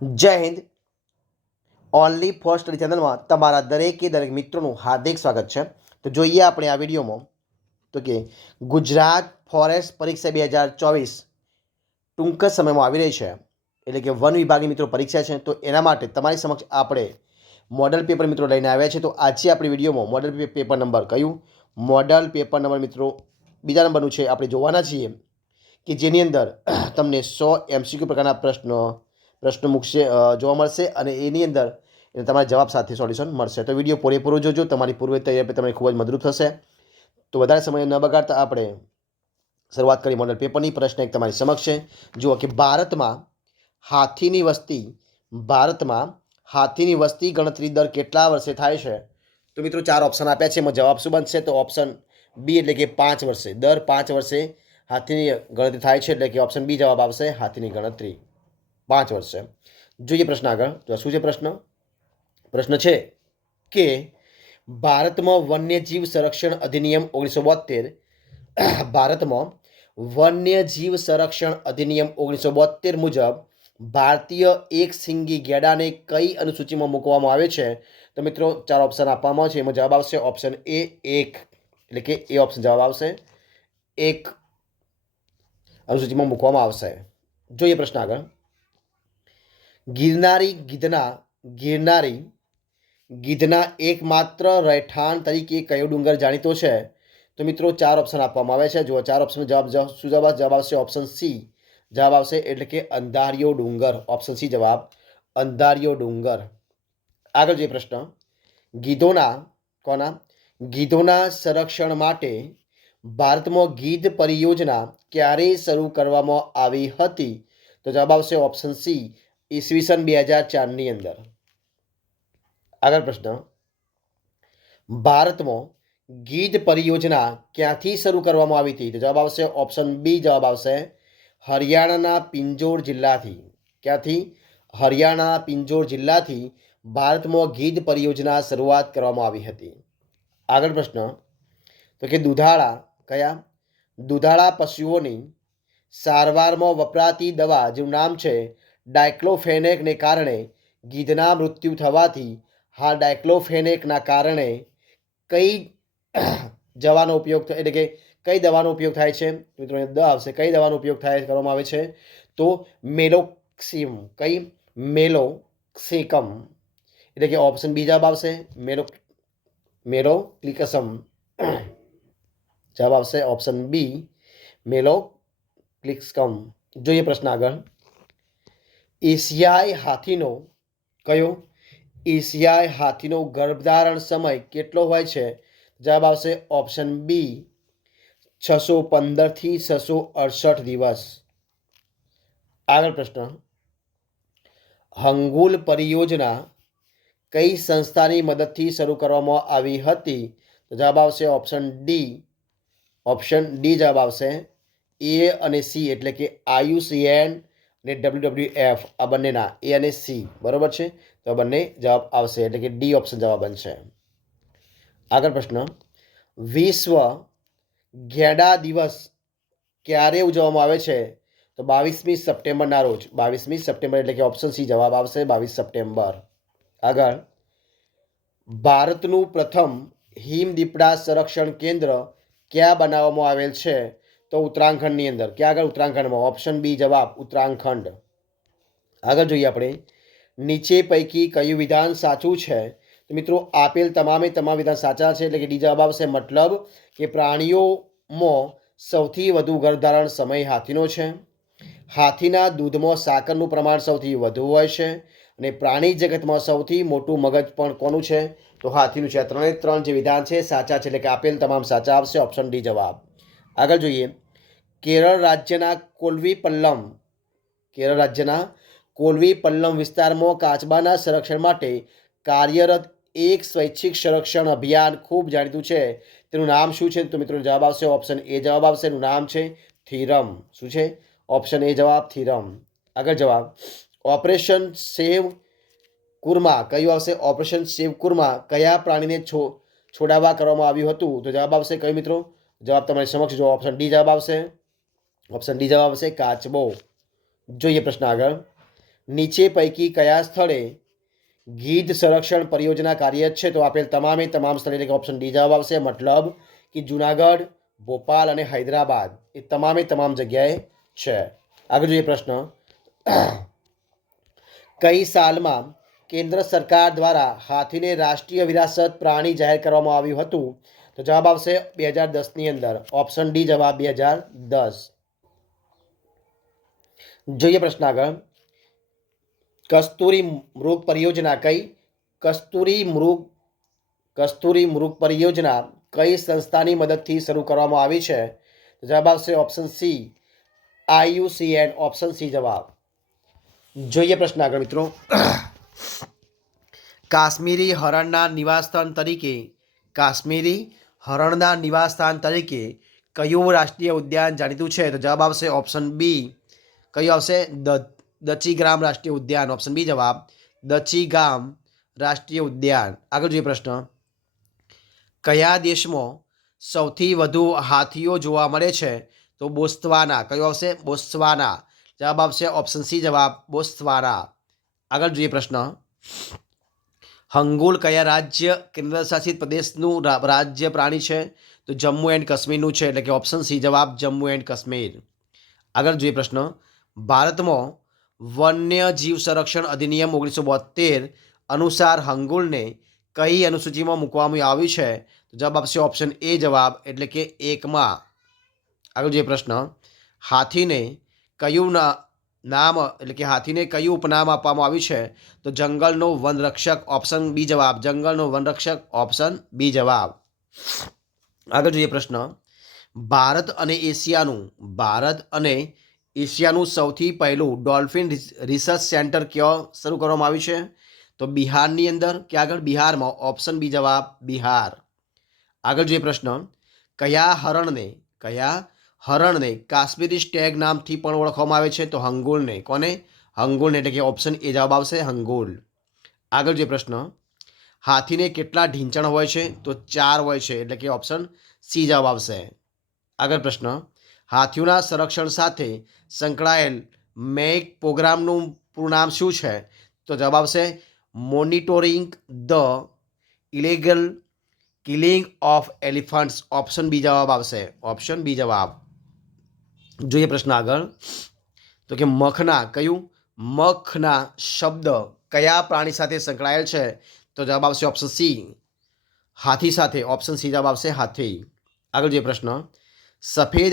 જય Hind. Only for study ચેનલમાં તમારા દરેક મિત્રોનું હાર્દિક સ્વાગત છે. તો જોઈએ આપણે આ વિડીયોમાં તો કે ગુજરાત ફોરેસ્ટ પરીક્ષા 2024 ટૂંક જ સમયમાં આવી રહી છે, એટલે કે વન વિભાગની મિત્રો પરીક્ષા છે. તો એના માટે તમારી સમક્ષ આપણે મોડલ પેપર મિત્રો લઈને આવ્યા છે. તો આજે આપણી વિડીયોમાં મોડલ પેપર નંબર કયું, મોડલ પેપર નંબર મિત્રો બીજા નંબરનું છે આપણે જોવાના છીએ, કે જેની અંદર તમને 100 MCQ પ્રકારના પ્રશ્નો મૂકશે જોવા મળશે, અને એની અંદર તમારા જવાબ સાથે સોલ્યુશન મળશે. તો વિડીયો પૂરેપૂરો જોજો, તમારી પૂર્વ તૈયારી તમને ખૂબ જ મદદરૂપ થશે. તો વધારે સમય ન બગાડતા આપણે શરૂઆત કરી મોડલ પેપરની. પ્રશ્ન એક તમારી સમક્ષ છે. જુઓ કે ભારતમાં હાથીની વસ્તી ગણતરી દર કેટલા વર્ષે થાય છે? તો મિત્રો 4 ઓપ્શન આપ્યા છે. એમાં જવાબ શું બનશે? તો ઓપ્શન બી, એટલે કે 5 વર્ષે. દર 5 વર્ષે હાથીની ગણતરી થાય છે, એટલે કે ઓપ્શન બી જવાબ આવશે. હાથીની ગણતરી 5 વર્ષે. જોઈએ પ્રશ્ન આગળ. તો શું છે પ્રશ્ન? પ્રશ્ન છે કે ભારતમાં વન્યજીવ સંરક્ષણ અધિનિયમ 1972 ભારતમાં વન્યજીવ સંરક્ષણ અધિનિયમ 1972 મુજબ ભારતીય એક સિંગી ગેંડાને કઈ અનુસૂચિમાં મૂકવામાં આવે છે? તો મિત્રો 4 ઓપ્શન આપવામાં છે. એમાં જવાબ આવશે ઓપ્શન એ 1, એટલે કે એ ઓપ્શન જવાબ આવશે. 1 અનુસૂચિમાં મૂકવામાં આવશે. જોઈએ પ્રશ્ન આગળ. ગિરનારી ગીધના એકમાત્ર રહેઠાણ તરીકે કયો ડુંગર જાણીતો છે? તો મિત્રો 4 ઓપ્શન આપવામાં આવે છે. જો 4 ઓપ્શન શું જવાબ આવશે? ઓપ્શન સી જવાબ આવશે, એટલે કે અંધારિયો ડુંગર. ઓપ્શન સી જવાબ, અંધારિયો ડુંગર. આગળ જે પ્રશ્ન, ગીધોના સંરક્ષણ માટે ભારતમાં ગીધ પરિયોજના ક્યારે શરૂ કરવામાં આવી હતી? તો જવાબ આવશે ઓપ્શન સી, ઈસવીસન 2004ની અંદર. આગળ પ્રશ્ન, ભારતમાં ગીધ પરિયોજના ક્યાંથી શરૂ કરવામાં આવી હતી? તો જવાબ આવશે ઓપ્શન બી જવાબ આવશે, હરિયાણાના પિંજોર જિલ્લાથી. ક્યાંથી? હરિયાણાના પિંજોર જિલ્લાથી ભારતમાં ગીધ પરિયોજના શરૂઆત કરવામાં આવી હતી. આગળ પ્રશ્ન, તો કે દુધાળા પશુઓની સારવારમાં વપરાતી દવા જેનું નામ છે ડાયક્લોફેનેકને કારણે ગીધના મૃત્યુ થવાથી હાલ ડાયક્લોફેનેકના કારણે કઈ દવાનો ઉપયોગ થાય છે? મિત્રો દ આવશે. કઈ દવાનો ઉપયોગ કરવામાં આવે છે? તો મેલોક્સિમ. કઈ? મેલોક્સિકમ, એટલે કે ઓપ્શન બી જવાબ આવશે, મેલોક્લિકસમ. જવાબ આવશે ઓપ્શન બી, મેલોક્લિકસમ. જોઈએ પ્રશ્ન આગળ. એશિયાઈ હાથીનો ગર્ભધારણ સમય કેટલો હોય છે? જવાબ આવશે ઓપ્શન બી, 615 થી 668 દિવસ. આગળ પ્રશ્ન, હંગુલ પરિયોજના કઈ સંસ્થાની મદદથી શરૂ કરવામાં આવી હતી? તો જવાબ આવશે ઓપ્શન ડી જવાબ આવશે. એ અને સી, એટલે કે IUCN અને WWF, આ બંનેના એ અને સી. બરોબર છે? તો આ બંને જવાબ આવશે, એટલે કે ડી ઓપ્શન જવાબ બનશે. આગળ પ્રશ્ન, વિશ્વ ગેંડા દિવસ ક્યારે ઉજવવામાં આવે છે? તો 22મી સપ્ટેમ્બરના રોજ. 22મી સપ્ટેમ્બર, એટલે કે ઓપ્શન સી જવાબ આવશે, 22 સપ્ટેમ્બર. આગળ, ભારતનું પ્રથમ હિમદીપડા સંરક્ષણ કેન્દ્ર ક્યાં બનાવવામાં આવેલ છે? તો ઉત્તરાખંડની અંદર. ક્યાં આગળ? ઉત્તરાખંડમાં. ઓપ્શન બી જવાબ, ઉત્તરાખંડ. આગળ જોઈએ આપણે, નીચે પૈકી કયું વિધાન સાચું છે? તો મિત્રો આપેલ તમામ વિધાન સાચા છે, એટલે કે ડી જવાબ આવશે. મતલબ કે પ્રાણીઓમાં સૌથી વધુ ગર્ભધારણ સમય હાથીનો છે. હાથીના દૂધમાં સાકરનું પ્રમાણ સૌથી વધુ હોય છે, અને પ્રાણી જગતમાં સૌથી મોટું મગજ પણ કોનું છે? તો હાથીનું છે. આ 3 જે વિધાન છે સાચા છે, એટલે કે આપેલ તમામ સાચા આવશે. ઓપ્શન ડી જવાબ. આગળ જોઈએ, કેરળ રાજ્યના કોલ્વી પલ્લમ વિસ્તારમાં કાચબાના સંરક્ષણ માટે કાર્યરત એક સ્વૈચ્છિક સંરક્ષણ અભિયાન ખૂબ જાણીતું છે. તેનું નામ શું છે? તો મિત્રો જવાબ આવશે ઓપ્શન એ જવાબ આવશે. એનું નામ છે થીરમ. શું છે? ઓપ્શન એ જવાબ, થીરમ. આગળ જવાબ, ઓપરેશન સેવ કુરમા કયું આવશે? ઓપરેશન સેવ કુરમા કયા પ્રાણીને છોડાવવા કરવામાં આવ્યું હતું? તો જવાબ આવશે કયું મિત્રો? જવાબ તમારી સમક્ષ જો, ઓપ્શન ડી જવાબ આવશે. ઓપ્શન ડી જવાબ આવશે, કાચબો. જોઈએ પ્રશ્ન આગળ. નીચે પૈકી કયા સ્થળે ગીધ સંરક્ષણ પરિયોજના કાર્યરત છે? તો આપેલ તમામે તમામ સ્થળે એટલે કે ઓપ્શન ડી જવાબ આવશે. મતલબ કે જુનાગઢ, ભોપાલ અને હૈદરાબાદ એ તમામે તમામ જગ્યાએ છે. આગળ જોઈએ પ્રશ્ન. કઈ સાલમાં કેન્દ્ર સરકાર દ્વારા હાથીને રાષ્ટ્રીય વિરાસત પ્રાણી જાહેર કરવામાં આવ્યું હતું? તો જવાબ આવશે 2010ની અંદર. ઓપ્શન ડી જવાબ 2010. જોઈએ પ્રશ્ન આગળ. કસ્તુરી મૃગ પરિયોજના કસ્તુરી મૃગ પરિયોજના કઈ સંસ્થાની મદદથી શરૂ કરવામાં આવી છે? તો જવાબ આવશે option C IUCN. Option C જવાબ. જોઈએ પ્રશ્ન આગળ મિત્રો. કાશ્મીરી હરણના નિવાસસ્થાન તરીકે કયું રાષ્ટ્રીય ઉદ્યાન જાણીતું છે? તો જવાબ આવશે ઓપ્શન બી. કયું આવશે? દચીગ્રામ રાષ્ટ્રીય ઉદ્યાન. ઓપ્શન બી જવાબ. દચીગામ રાષ્ટ્રીય ઉદ્યાન. આગળ જોઈએ પ્રશ્ન. કયા દેશમાં સૌથી વધુ હાથીઓ જોવા મળે છે? તો બોત્સવાના. કયું આવશે? બોત્સવાના. જવાબ આવશે ઓપ્શન સી જવાબ. બોત્સવાના. આગળ જોઈએ પ્રશ્ન. હંગુલ કયા રાજ્ય કેન્દ્રશાસિત પ્રદેશનું રાજ્ય પ્રાણી છે? તો જમ્મુ એન્ડ કાશ્મીરનું છે, એટલે કે ઓપ્શન સી જવાબ. જમ્મુ એન્ડ કાશ્મીર. આગળ જોઈએ પ્રશ્ન. ભારતમાં વન્યજીવ સંરક્ષણ અધિનિયમ 1972 અનુસાર હંગુલને કઈ અનુસૂચિમાં મૂકવામાં આવ્યું છે? તો જવાબ આપશે ઓપ્શન એ જવાબ, એટલે કે 1માં. આગળ જોઈએ પ્રશ્ન. હાથીને કયું નામ એટલે કે હાથીને કયું ઉપનામ આપવામાં આવ્યું છે? તો જંગલનો વનરક્ષક. ઓપ્શન બી જવાબ. જંગલનો વનરક્ષક. ઓપ્શન બી જવાબ. આગળ જોઈએ પ્રશ્ન. ભારત અને એશિયાનું સૌથી પહેલું ડોલ્ફિન રિસર્ચ સેન્ટર ક્યાં શરૂ કરવામાં આવ્યું છે? તો બિહારની અંદર. ક્યાં આગળ? બિહારમાં. ઓપ્શન બી જવાબ. બિહાર. આગળ જોઈએ પ્રશ્ન. કયા હરણને કાશ્મીરી સ્ટેગ નામથી પણ ઓળખવામાં આવે છે? તો હંગુલને. કોને? હંગુલને, એટલે કે ઓપ્શન એ જવાબ આવશે. હંગુલ. આગળ જોઈએ પ્રશ્ન. હાથીને કેટલા ઢીંચણ હોય છે? તો 4 હોય છે, એટલે કે ઓપ્શન સી જવાબ આવશે. આગળ પ્રશ્ન. હાથીઓના સંરક્ષણ સાથે સંકળાયેલ મેક પ્રોગ્રામનું પૂરું નામ શું છે? તો જવાબ આવશે monitoring the illegal killing of elephants. Option B જવાબ આવશે. ઓપ્શન બી જવાબ. જોઈએ પ્રશ્ન આગળ. તો કે મખના શબ્દ કયા પ્રાણી સાથે સંકળાયેલ છે? તો જવાબ આવશે ઓપ્શન સી હાથી સાથે. ઓપ્શન સી જવાબ આવશે. હાથી. આગળ જોઈએ પ્રશ્ન. સફેદ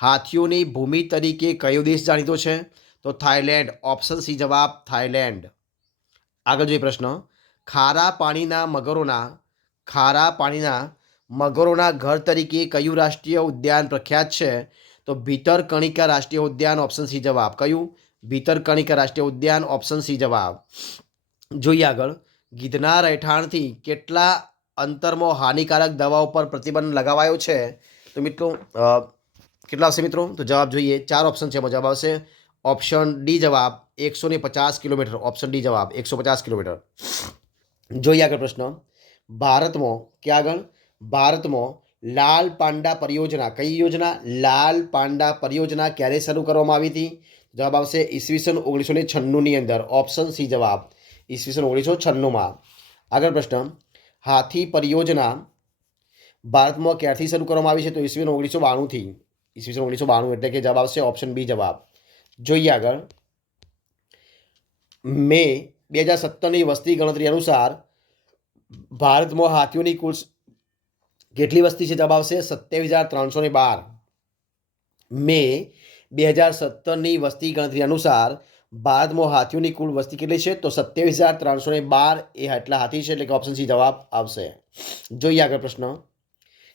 હાથીઓની ભૂમિ તરીકે કયો દેશ જાણીતો છે? તો થાઈલેન્ડ. ઓપ્શન સી જવાબ. થાઈલેન્ડ. આગળ જોઈએ પ્રશ્ન. ખારા પાણીના મગરોના ઘર તરીકે કયું રાષ્ટ્રીય ઉદ્યાન પ્રખ્યાત છે? તો ભીતરકણિકા રાષ્ટ્રીય ઉદ્યાન. ઓપ્શન સી જવાબ. કયું? ભીતરકણિકા રાષ્ટ્રીય ઉદ્યાન. ઓપ્શન સી જવાબ. જોઈએ આગળ. ગીધના રહેઠાણથી કેટલા અંતરમાં હાનિકારક દવાઓ પર પ્રતિબંધ લગાવાયો છે? તો મિત્રો કેટલા આવશે મિત્રો? તો જવાબ જોઈએ. 4 ઓપ્શન છે. એમાં જવાબ આવશે ઓપ્શન ડી જવાબ 150 કિલોમીટર. ઓપ્શન ડી જવાબ 150 કિલોમીટર. જોઈએ આગળ પ્રશ્ન. ભારતમાં લાલ પાંડા પરિયોજના કઈ યોજના? લાલ પાંડા પરિયોજના ક્યારે શરૂ કરવામાં આવી હતી? જવાબ આવશે ઈસવીસન 1996ની અંદર. ઓપ્શન સી જવાબ. ઈસવીસન 1996માં. આગળ પ્રશ્ન. હાથી પરિયોજના ભારતમાં ક્યારથી શરૂ કરવામાં આવી છે? તો ઈસવીસન 1992થી. ઈસવીસન 1992, એટલે કે જવાબ આવશે ઓપ્શન બી જવાબ. જોઈએ આગળ. મે 2017ની વસ્તી ગણતરી અનુસાર ભારતમાં હાથીઓની કુલ કેટલી વસ્તી છે? જવાબ આવશે 27,312. મે 2017ની વસ્તી ગણતરી અનુસાર ભારતમાં હાથીઓની કુલ વસ્તી કેટલી છે? તો 27,312 એ એટલા હાથી છે, એટલે કે ઓપ્શન સી જવાબ આવશે. જોઈએ આગળ પ્રશ્ન.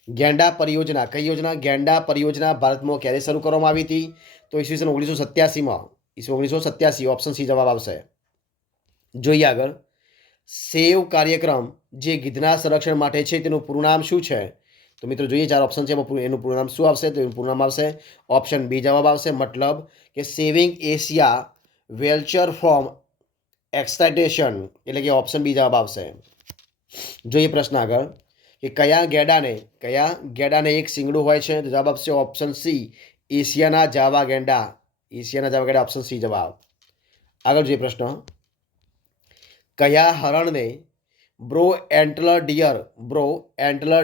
ગેંડા પરિયોજના કઈ યોજના? ગેંડા પરિયોજના ભારતમાં ક્યારે શરૂ કરવામાં આવી હતી? તો ઈસવીસન 1987માં. ઈસવીસન 1987. ઓપ્શન સી જવાબ આવશે. જોઈએ આગળ. સેવ કાર્યક્રમ જે ગીધના સંરક્ષણ માટે છે તેનું પૂરું નામ શું છે? તો મિત્રો જોઈએ 4 ઓપ્શન છે. એનું પૂરું નામ શું આવશે? તો એનું પૂરું નામ આવશે ઓપ્શન બી જવાબ આવશે. મતલબ કે સેવિંગ એશિયા વેલ્ચર ફ્રોમ એક્સપ્લોઇટેશન, એટલે કે ઓપ્શન બી જવાબ આવશે. જોઈએ પ્રશ્ન આગળ. કે કયા ગેડાને એક શિંગડું હોય છે? તો જવાબ આપશે ઓપ્શન સી એશિયાના જાવા ગેંડા. ઓપ્શન સી જવાબ. આગળ જોઈએ પ્રશ્ન, કયા હરણને બ્રો એન્ટલર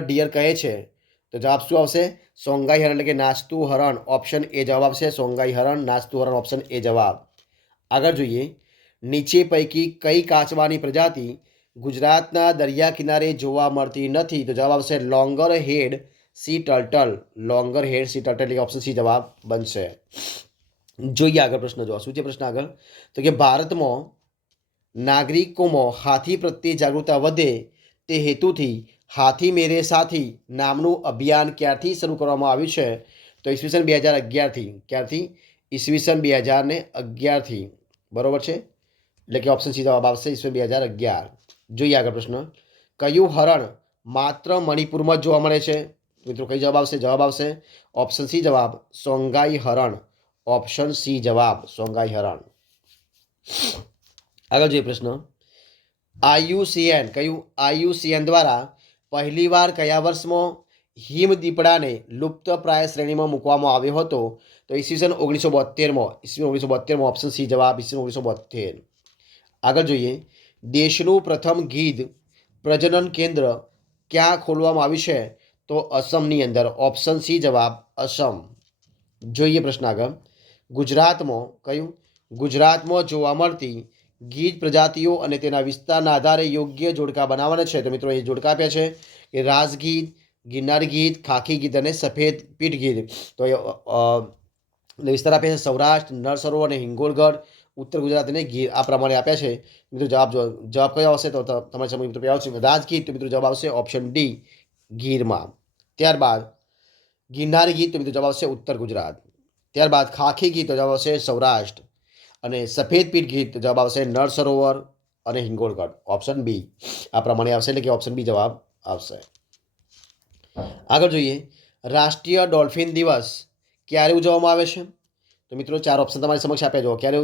ડિયર કહે છે? તો જવાબ શું આવશે? સોંગાઈ હરણ એટલે કે નાચતું હરણ. ઓપ્શન એ જવાબ આવશે. સોંગાઈ હરણ, નાચતું હરણ, ઓપ્શન એ જવાબ. આગળ જોઈએ, નીચે પૈકી કઈ કાચબાની પ્રજાતિ ગુજરાતના દરિયા કિનારે જોવા મળતી નથી? તો જવાબ આવશે લોંગર હેડ સી ટર્ટલ. લોંગર હેડ સી ટર્ટલ એટલે ઓપ્શન સી જવાબ બનશે. જોઈએ આગળ પ્રશ્ન, જોવા શું છે પ્રશ્ન આગળ. તો કે ભારતમાં નાગરિકોમાં હાથી પ્રત્યે જાગૃતતા વધે તે હેતુથી હાથી મેરે સાથી નામનું અભિયાન ક્યારથી શરૂ કરવામાં આવ્યું છે? તો ઈસવીસન 2011થી. ક્યારથી? ઈસવીસન 2011થી. બરોબર છે, એટલે કે ઓપ્શન સી જવાબ આવશે, ઈસવીસન 2011. જોઈએ આગળ પ્રશ્ન, કયું હરણ માત્ર મણિપુરમાં જોવા મળે છે? મિત્રો કઈ જવાબ આવશે? જવાબ આવશે ઓપ્શન સી જવાબ, સોંગાઈ હરણ. ઓપ્શન સી જવાબ, સોંગાઈ હરણ. આગળ જોઈએ પ્રશ્ન, IUCN કયું? IUCN દ્વારા પહેલીવાર કયા વર્ષમાં હિમદીપડાને લુપ્તપ્રાય શ્રેણીમાં મૂકવામાં આવ્યો હતો? તો ઈસવીસન 1972માં. ઈસવીસન 1972માં, ઓપ્શન સી જવાબ, ઈસવીસન 1972. આગળ જોઈએ, દેશનું પ્રથમ ગીધ પ્રજનન કેન્દ્ર ક્યાં ખોલવામાં આવ્યું છે? તો અસમની અંદર. ઓપ્શન સી જવાબ, અસમ. જોઈએ પ્રશ્ન આગળ, ગુજરાતમાં કયું? ગુજરાતમાં જોવા મળતી ગીધ પ્રજાતિઓ અને તેના વિસ્તારના આધારે યોગ્ય જોડકા બનાવવાના છે. તો મિત્રો એ જોડકા આપ્યા છે કે રાજગીધ, ગિરનાર ગીધ, ખાખી ગીધ અને સફેદ પીઠ ગીધ. તો એ વિસ્તાર આપ્યા છે સૌરાષ્ટ્ર, નળ સરોવર અને હિંગોળગઢ, ઉત્તર ગુજરાત અને ગીર. આ પ્રમાણે આપ્યા છે. મિત્રો જવાબ કયો આવશે? તો તમારી સામે મિત્રો આવશે રાજગીર. તો મિત્રો જવાબ આવશે ઓપ્શન ડી, ગીરમાં. ત્યારબાદ ગિરનાર ગીધ. તો મિત્રો જવાબ આવશે ઉત્તર ગુજરાત. ત્યારબાદ ખાખી ગીધ. તો જવાબ આવશે સૌરાષ્ટ્ર. અને સફેદ પીઠ ગીધ. તો જવાબ આવશે નળ સરોવર અને હિંગોળગઢ. ઓપ્શન બી આ પ્રમાણે આવશે, એટલે કે ઓપ્શન બી જવાબ આવશે. આગળ જોઈએ, રાષ્ટ્રીય ડોલ્ફિન દિવસ ક્યારે ઉજવવામાં આવે છે? તો મિત્રો 4 ઓપ્શન તમારી સમક્ષ આપ્યા જો. ક્યારે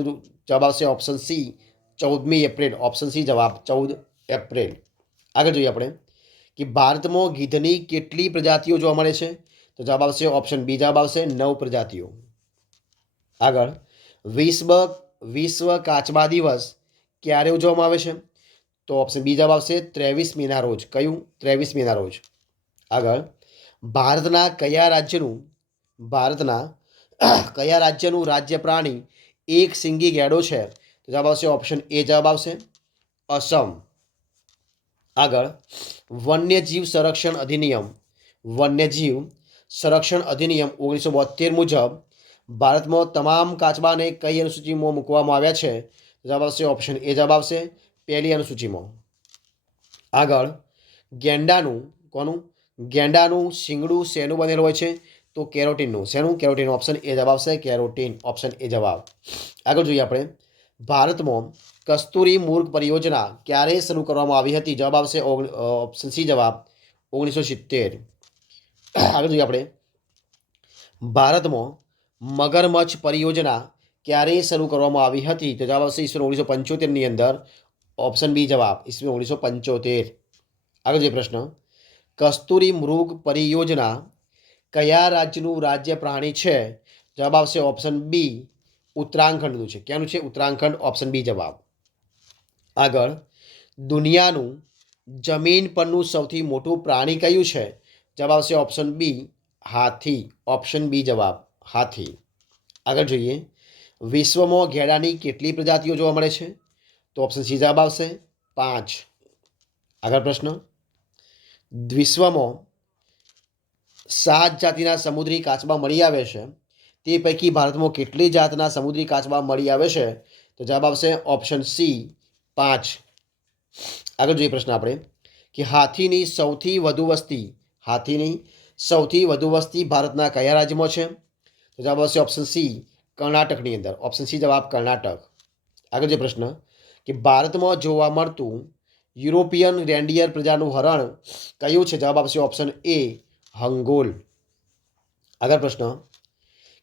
જવાબ આવશે? ઓપ્શન સી, 14મી એપ્રિલ. ઓપ્શન સી જવાબ, 14 એપ્રિલ. આગળ જોઈએ આપણે કે ભારતમાં ગીધની કેટલી પ્રજાતિઓ જોવા મળે છે? તો જવાબ આવશે ઓપ્શન બી જવાબ આવશે, 9 પ્રજાતિઓ. આગળ, વિશ્વ કાચબા દિવસ ક્યારે ઉજવવામાં આવે છે? તો ઓપ્શન બી જવાબ આવશે 23મીના રોજ. કયું? 23મીના રોજ. આગળ, ભારતના કયા રાજ્યનું રાજ્ય પ્રાણી એક સિંગી ગેંડો છે? તો જવાબ આવશે ઓપ્શન એ જવાબ આવશે, અસમ. આગળ, વન્યજીવ સંરક્ષણ અધિનિયમ 1972 મુજબ ભારતમાં તમામ કાચબાને કઈ અનુસૂચિમાં મૂકવામાં આવ્યા છે? જવાબ આવશે ઓપ્શન એ જવાબ આવશે, પહેલી અનુસૂચિમાં. આગળ, ગેંડાનું શિંગડું શેનું બનેલું હોય છે? તો કેરોટીનનું. શેનું? કેરોટીન. ઓપ્શન એ જવાબ આવશે, કેરોટીન. ઓપ્શન એ જવાબ. આગળ જોઈએ આપણે, ભારતમાં કસ્તુરી મૃગ પરિયોજના ક્યારે શરૂ કરવામાં આવી હતી? જવાબ આવશે ઓપ્શન સી જવાબ, 1970. આગળ જોઈએ આપણે, ભારતમાં મગરમચ્છ પરિયોજના ક્યારે શરૂ કરવામાં આવી હતી? તો જવાબ આવશે ઈસવીસન 1975ની અંદર. ઓપ્શન બી જવાબ, ઈસવીસન 1975. આગળ જે પ્રશ્ન, કસ્તુરી મૃગ પરિયોજના કયા રાજ્યનું રાજ્ય પ્રાણી છે? જવાબ આવશે ઓપ્શન બી, ઉત્તરાખંડનું છે. ક્યાંનું છે? ઉત્તરાખંડ. ઓપ્શન બી જવાબ. આગળ, દુનિયાનું જમીન પરનું સૌથી મોટું પ્રાણી કયું છે? જવાબ આવશે ઓપ્શન બી, હાથી. ઓપ્શન બી જવાબ, હાથી. આગળ જોઈએ, વિશ્વમાં ઘેડાની કેટલી પ્રજાતિઓ જોવા મળે છે? તો ઓપ્શન સી જવાબ આવશે, 5. આગળ પ્રશ્ન, વિશ્વમાં 7 જાતિના સમુદ્રી કાચબા મળી આવે છે, તે પૈકી ભારતમાં કેટલી જાતના સમુદ્રી કાચબા મળી આવે છે? તો જવાબ આવશે ઓપ્શન સી, 5. આગળ જોઈએ પ્રશ્ન આપણે કે હાથીની સૌથી વધુ વસ્તી ભારતના કયા રાજ્યમાં છે? તો જવાબ આવશે ઓપ્શન સી, કર્ણાટકની અંદર. ઓપ્શન સી જવાબ, કર્ણાટક. આગળ જે પ્રશ્ન કે ભારતમાં જોવા મળતું યુરોપિયન રેન્ડિયર પ્રજાનું હરણ કયું છે? જવાબ આવશે ઓપ્શન એ, હંગોલ. આગળ પ્રશ્ન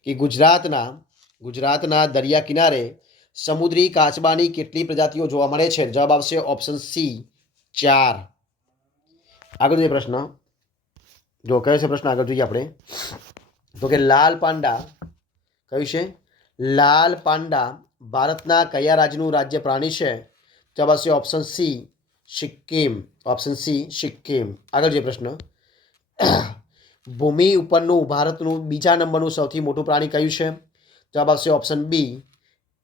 કે ગુજરાતના દરિયા કિનારે સમુદ્રી કાચબાની કેટલી પ્રજાતિઓ જોવા મળે છે? જવાબ આવશે ઓપ્શન સી, 4. આગળ જોઈએ પ્રશ્ન, જો કયો છે પ્રશ્ન આગળ જોઈએ આપણે તો કે લાલ પાંડા કયું છે? લાલ પાંડા ભારતના કયા રાજ્યનું રાજ્ય પ્રાણી છે? જવાબ આવશે option C Sikkim. Option C Sikkim. આગળ જે પ્રશ્ન, ભૂમિ ઉપરનું ભારતનું બીજા નંબરનું સૌથી મોટું પ્રાણી કયું છે? જવાબ આવશે ઓપ્શન બી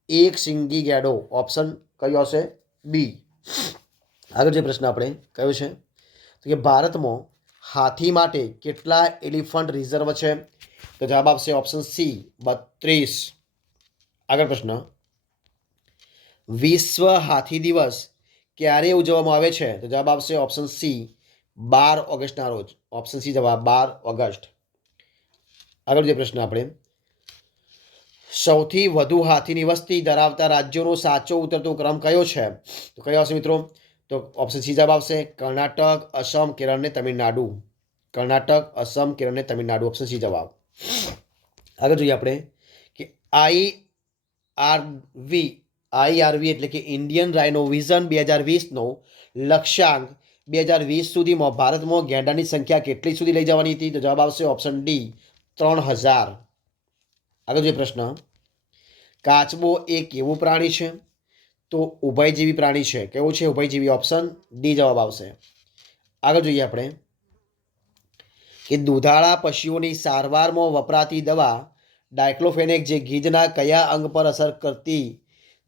એક સિંગી ગેડો. ઓપ્શન કયો આવશે? બી. આગળ જે પ્રશ્ન આપણે કયો છે તો કે ભારતમાં હાથી માટે કેટલા એલિફન્ટ રિઝર્વ છે? તો જવાબ આવશે ઓપ્શન સી 32. આગળ પ્રશ્ન, વિશ્વ હાથી દિવસ ક્યારે ઉજવવામાં આવે છે? તો જવાબ આવશે ઓપ્શન સી 12 ઓગસ્ટના રોજ. ઓપ્શન સી જવાબ 12 ઓગસ્ટ. આગળ જે પ્રશ્ન આપણે, સૌથી વધુ હાથીની વસ્તી ધરાવતા રાજ્યોનો સાચો ઉતરતો ક્રમ કયો છે? તો કયો આવશે મિત્રો? તો ઓપ્શન સી જવાબ આવશે કર્ણાટક, અસમ, કેરળ ને તમિલનાડુ. કર્ણાટક, અસમ, કેરળ ને તમિલનાડુ. ઓપ્શન સી જવાબ. આગળ જોઈએ આપણે કે આઈઆરવી એટલે કે ઇન્ડિયન રાઇનો વિઝન 2020નો લક્ષ્યાંક 2020 સુધીમાં ભારતમાં ગેંડાની સંખ્યા કેટલી સુધી લઈ જવાની હતી? તો જવાબ આવશે ઓપ્શન ડી 3000. આગળ જે પ્રશ્ન, કાચબો એ કેવું પ્રાણી છે? તો ઉભયજીવી પ્રાણી છે. કેવું છે? ઉભયજીવી. ઓપ્શન ડી જવાબ આવશે. આગળ જોઈએ આપણે કે દૂધાળા પશુઓની સારવારમાં વપરાતી દવા ડાયક્લોફેનેક જે ગીધના કયા અંગ પર અસર કરતી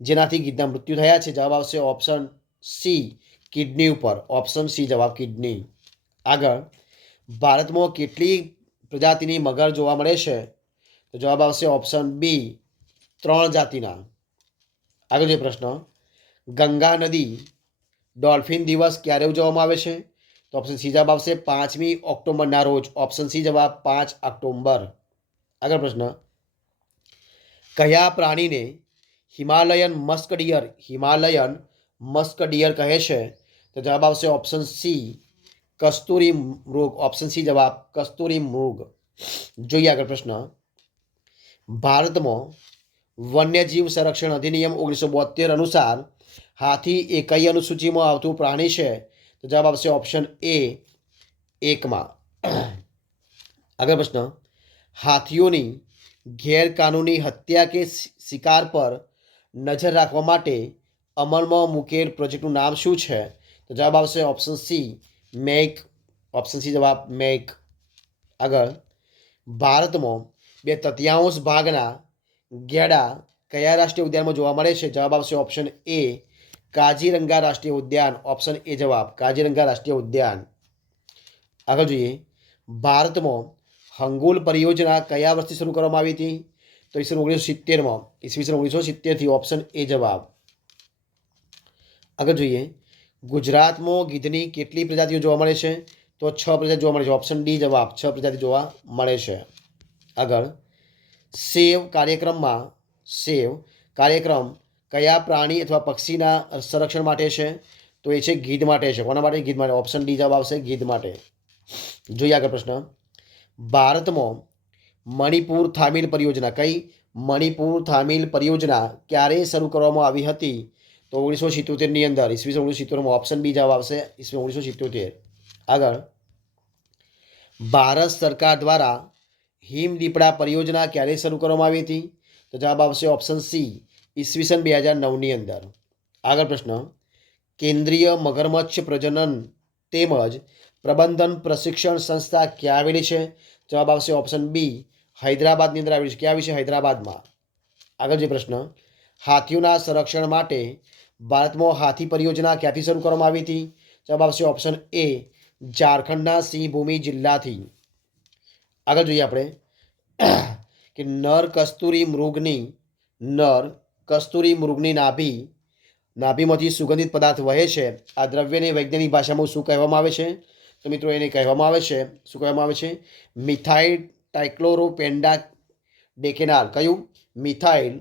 જેનાથી ગીધના મૃત્યુ થયા છે? જવાબ આવશે ઓપ્શન સી કિડની ઉપર. ઓપ્શન સી જવાબ કિડની. આગળ, ભારતમાં કેટલી પ્રજાતિની મગર જોવા મળે છે? તો જવાબ આવશે ઓપ્શન બી 3 જાતિના. આગળ જે પ્રશ્ન, ગંગા નદી ડોલ્ફિન દિવસ ક્યારે ઉજવવામાં આવે છે? તો ઓપ્શન સી જવાબ આવશે 5મી ઓક્ટોબરના રોજ. ઓપ્શન સી જવાબ 5 ઓક્ટોબર. આગળ પ્રશ્ન, કયા પ્રાણીને હિમાલયન મસ્ક ડિયર કહે છે? તો જવાબ આવશે ઓપ્શન સી કસ્તુરી મૃગ. ઓપ્શન સી જવાબ કસ્તુરી મૃગ. જોઈએ આગળ પ્રશ્ન, ભારતમાં વન્યજીવ સંરક્ષણ અધિનિયમ 1972 અનુસાર હાથી એ કઈ અનુસૂચિમાં આવતું પ્રાણી છે? તો જવાબ આવશે ઓપ્શન એ 1માં. આગળ પ્રશ્ન, હાથીઓની ગેરકાનૂની હત્યા કે શિકાર પર નજર રાખવા માટે અમલમાં મૂકેલ પ્રોજેક્ટનું નામ શું છે? તો જવાબ આવશે option C make. Option C જવાબ મેક. આગળ, ભારતમાં 2/3 ભાગના ગેંડા કયા રાષ્ટ્રીય ઉદ્યાનમાં જોવા મળે છે? જવાબ આવશે ઓપ્શન એ કાજીરંગા રાષ્ટ્રીય ઉદ્યાન. ઓપ્શન એ જવાબ કાજીરંગા રાષ્ટ્રીય ઉદ્યાન. આગળ જોઈએ, ભારતમાં હંગુલ પરિયોજના કયા વર્ષથી શરૂ કરવામાં આવી હતી? તો ઈસવીસન 1970માં. ઈસવીસન 1970થી. ઓપ્શન એ જવાબ. આગળ જોઈએ, ગુજરાતમાં ગીધની કેટલી પ્રજાતિઓ જોવા મળે છે? તો 6 પ્રજાતિ જોવા મળે છે. ઓપ્શન ડી જવાબ 6 પ્રજાતિ જોવા મળે છે. આગળ, સેવ કાર્યક્રમ કયા પ્રાણી અથવા પક્ષીના સંરક્ષણ માટે છે? તો એ છે ગીધ માટે છે. કોના માટે? ગીધ માટે. ઓપ્શન ડી જવાબ આવશે ગીધ માટે. જોઈએ આગળ પ્રશ્ન, ભારતમાં મણિપુર થામિલ પરિયોજના મણિપુર થામિલ પરિયોજના ક્યારે શરૂ કરવામાં આવી હતી? તો 1977ની અંદર. ઈસવીસન 1977માં. ઓપ્શન બી જવાબ આવશે ઈસવીસન 1977. આગળ, ભારત સરકાર દ્વારા હિમદીપડા પરિયોજના ક્યારે શરૂ કરવામાં આવી હતી? તો જવાબ આવશે ઓપ્શન સી ઈસવીસન 2009ની અંદર. આગળ પ્રશ્ન, કેન્દ્રીય મગરમચ્છ પ્રજનન તેમજ પ્રબંધન પ્રશિક્ષણ સંસ્થા ક્યાં આવેલી છે? જવાબ આવશે ઓપ્શન બી હૈદરાબાદની અંદર આવેલી છે. ક્યાં આવી છે? હૈદરાબાદમાં. આગળ જે પ્રશ્ન, હાથીઓના સંરક્ષણ માટે ભારતમાં હાથી પરિયોજના ક્યાંથી શરૂ કરવામાં આવી હતી? જવાબ આવશે ઓપ્શન એ ઝારખંડના સિંહભૂમિ જિલ્લાથી. આગળ જોઈએ આપણે કે નર કસ્તુરી મૃગની નાભીમાંથી સુગંધિત પદાર્થ વહે છે. આ દ્રવ્યને વૈજ્ઞાનિક ભાષામાં શું કહેવામાં આવે છે? તો મિત્રો એને કહેવામાં આવે છે, શું કહેવામાં આવે છે? મિથાઇલ ટ્રાઇક્લોરોપેન્ડા ડેકેનાલ. કયું? મિથાઇલ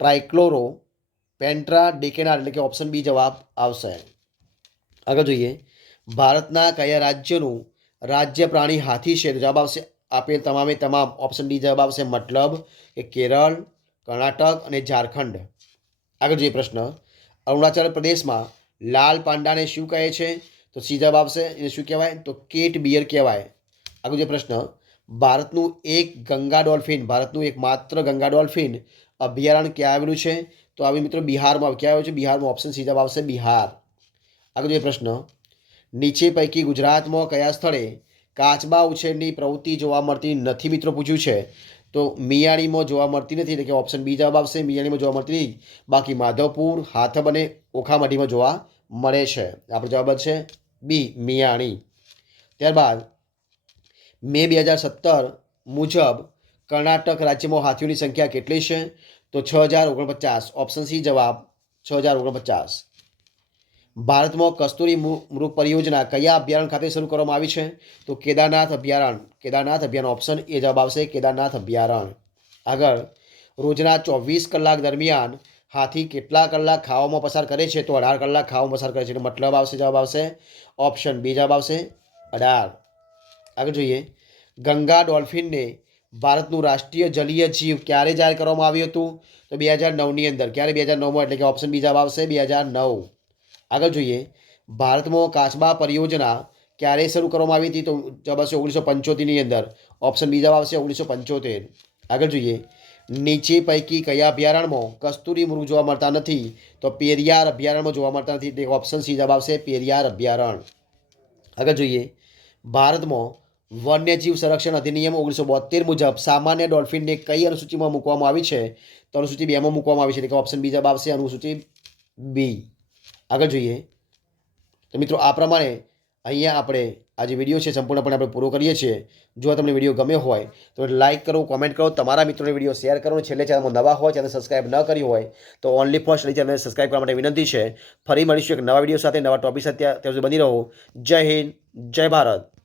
ટ્રાઇક્લોરોપેન્ટ્રા ડેકેનાલ એટલે કે ઓપ્શન બી જવાબ આવશે. આગળ જોઈએ, ભારતના કયા રાજ્યનું રાજ્ય પ્રાણી હાથી છે? તો જવાબ આવશે આપેલ તમામે તમામ. ઓપ્શન ડી જવાબ આવશે મતલબ કે કેરળ, કર્ણાટક અને ઝારખંડ. આગળ જોઈએ પ્રશ્ન, અરુણાચલ પ્રદેશમાં લાલ પાંડાને શું કહે છે? તો સી જવાબ આવશે એને શું કહેવાય? તો કેટ બિયર કહેવાય. આગળ જે પ્રશ્ન, ભારતનું એકમાત્ર ગંગા ડોલ્ફિન અભયારણ્ય ક્યાં આવેલું છે? તો આવી મિત્રો બિહારમાં ક્યાં આવ્યું છે? બિહારમાં. ઓપ્શન સી જવાબ આવશે બિહાર. આગળ જોઈએ પ્રશ્ન, નીચે પૈકી ગુજરાતમાં કયા સ્થળે કાચબા ઉછેરની પ્રવૃત્તિ જોવા મળતી નથી? મિત્રો પૂછ્યું છે. તો મિયાણીમાં જોવા મળતી નથી, એટલે કે ઓપ્શન બી જવાબ આવશે. મિયાણીમાં જોવા મળતી નહીં, બાકી માધવપુર, હાથબ અને ઓખામઢીમાં જોવા મળે છે. આપણો જવાબ છે બી મિયાણી. ત્યારબાદ મે 2017 મુજબ કર્ણાટક રાજ્યમાં હાથીઓની સંખ્યા કેટલી છે? તો 6049. ઓપ્શન સી જવાબ 6049. ભારતમાં કસ્તુરી મૃગ પરિયોજના કયા અભયારણ્ય ખાતે શરૂ કરવામાં આવી છે? તો કેદારનાથ અભયારણ્ય. કેદારનાથ અભયારણ્ય. ઓપ્શન એ જવાબ આવશે કેદારનાથ અભયારણ્ય. આગળ, રોજના 24 કલાક દરમિયાન હાથી કેટલા કલાક ખાવામાં પસાર કરે છે? તો 18 કલાક ખાવામાં પસાર કરે છે. એટલે મતલબ આવશે જવાબ આવશે ઓપ્શન બી જવાબ આવશે 18. આગળ જોઈએ, ગંગા ડોલ્ફિનને ભારતનું રાષ્ટ્રીય જલીય જીવ ક્યારે જાહેર કરવામાં આવ્યું હતું? તો 2009ની અંદર. ક્યારે? 2009માં. એટલે કે ઓપ્શન બી જવાબ આવશે 2009. આગળ જોઈએ, ભારતમાં કાચબા પરિયોજના ક્યારે શરૂ કરવામાં આવી હતી? તો જવાબ આવશે 1975ની અંદર. ઓપ્શન બી જવાબ આવશે 1975. આગળ જોઈએ, નીચે પૈકી કયા અભયારણ્યમાં કસ્તુરી મૃગ જોવા મળતા નથી? તો પેરિયાર અભયારણ્યમાં જોવા મળતા નથી. એટલે ઓપ્શન સી જવાબ આવશે પેરિયાર અભયારણ્ય. આગળ જોઈએ, ભારતમાં વન્યજીવ સંરક્ષણ અધિનિયમ 1972 મુજબ સામાન્ય ડોલ્ફિનને કઈ અનુસૂચિમાં મૂકવામાં આવી છે? તો અનુસૂચિ 2માં મૂકવામાં આવી છે. એટલે કે ઓપ્શન બી જવાબ આવશે અનુસૂચિ બી. આગળ જોઈએ, તો મિત્રો આ પ્રમાણે અહીંયા આપણે આ જે વિડીયો છે સંપૂર્ણપણે આપણે પૂરો કરીએ છીએ. જો તમને વિડીયો ગમ્યો હોય તો લાઇક કરો, કોમેન્ટ કરો, તમારા મિત્રોને વિડીયો શેર કરો. છેલ્લે ચેનલમાં નવા હોય, ચેનલ સબસ્ક્રાઇબ ન કરી હોય તો ઓનલી ફોર સ્ટડી ચેનલને સબસ્ક્રાઇબ કરવા માટે વિનંતી છે. ફરી મળીશું એક નવા વિડીયો સાથે, નવા ટોપિક સાથે. ત્યાં સુધી બની રહો. જય હિન્દ, જય ભારત.